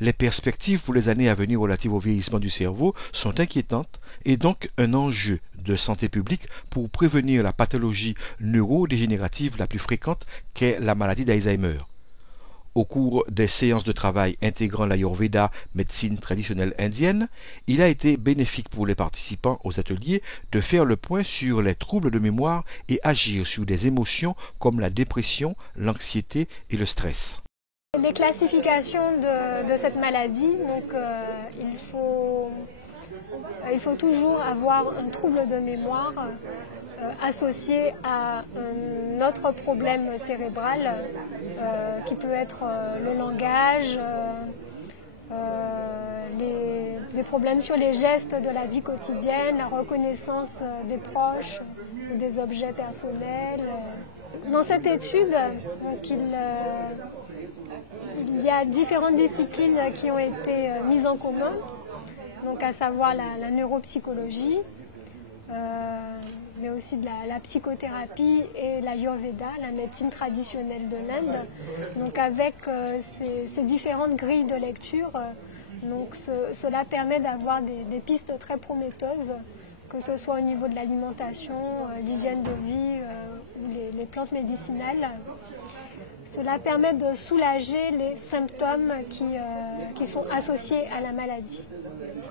Les perspectives pour les années à venir relatives au vieillissement du cerveau sont inquiétantes et donc un enjeu de santé publique pour prévenir la pathologie neurodégénérative la plus fréquente qu'est la maladie d'Alzheimer. Au cours des séances de travail intégrant l'Ayurveda, médecine traditionnelle indienne, il a été bénéfique pour les participants aux ateliers de faire le point sur les troubles de mémoire et agir sur des émotions comme la dépression, l'anxiété et le stress. Les classifications de cette maladie, donc il faut toujours avoir un trouble de mémoire associé à un autre problème cérébral qui peut être le langage, des problèmes sur les gestes de la vie quotidienne, la reconnaissance des proches, des objets personnels. Dans cette étude, donc, il y a différentes disciplines qui ont été mises en commun, donc à savoir la neuropsychologie, mais aussi de la psychothérapie et l'Ayurveda, la médecine traditionnelle de l'Inde. Donc avec ces différentes grilles de lecture, cela permet d'avoir des pistes très prometteuses, que ce soit au niveau de l'alimentation, l'hygiène de vie ou les plantes médicinales. Cela permet de soulager les symptômes qui sont associés à la maladie.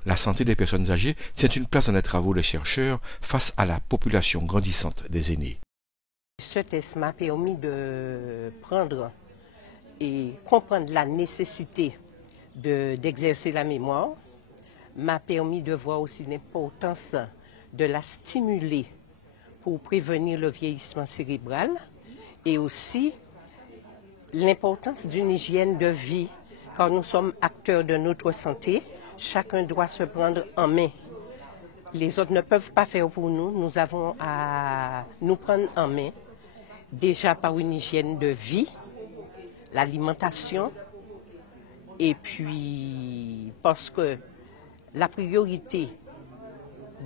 La santé des personnes âgées tient une place dans les travaux des chercheurs face à la population grandissante des aînés. Ce test m'a permis de prendre et comprendre la nécessité d'exercer la mémoire, m'a permis de voir aussi l'importance de la stimuler pour prévenir le vieillissement cérébral et aussi l'importance d'une hygiène de vie. Quand nous sommes acteurs de notre santé, chacun doit se prendre en main. Les autres ne peuvent pas faire pour nous, nous avons à nous prendre en main, déjà par une hygiène de vie, l'alimentation, et puis parce que la priorité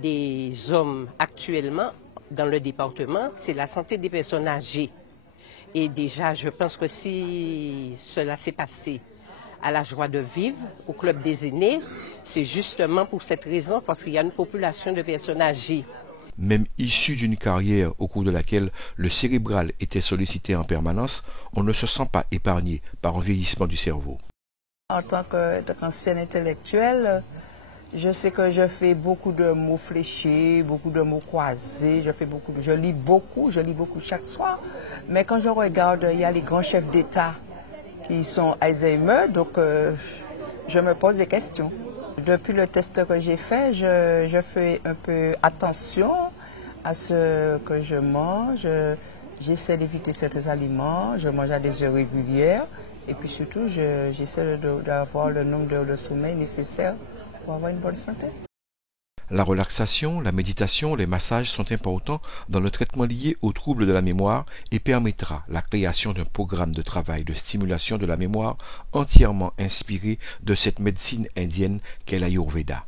des hommes actuellement dans le département, c'est la santé des personnes âgées. Et déjà, je pense que si cela s'est passé à la joie de vivre, au Club des aînés, c'est justement pour cette raison, parce qu'il y a une population de personnes âgées. Même issu d'une carrière au cours de laquelle le cérébral était sollicité en permanence, on ne se sent pas épargné par un vieillissement du cerveau. En tant qu'ancienne intellectuelle, je sais que je fais beaucoup de mots fléchés, beaucoup de mots croisés, je lis beaucoup chaque soir. Mais quand je regarde, il y a les grands chefs d'État qui sont Alzheimer, donc je me pose des questions. Depuis le test que j'ai fait, je fais un peu attention à ce que je mange. J'essaie d'éviter certains aliments, je mange à des heures régulières. Et puis surtout, j'essaie d'avoir le nombre d'heures de sommeil nécessaire pour avoir une bonne santé. La relaxation, la méditation, les massages sont importants dans le traitement lié aux troubles de la mémoire et permettra la création d'un programme de travail de stimulation de la mémoire entièrement inspiré de cette médecine indienne qu'est l'Ayurveda.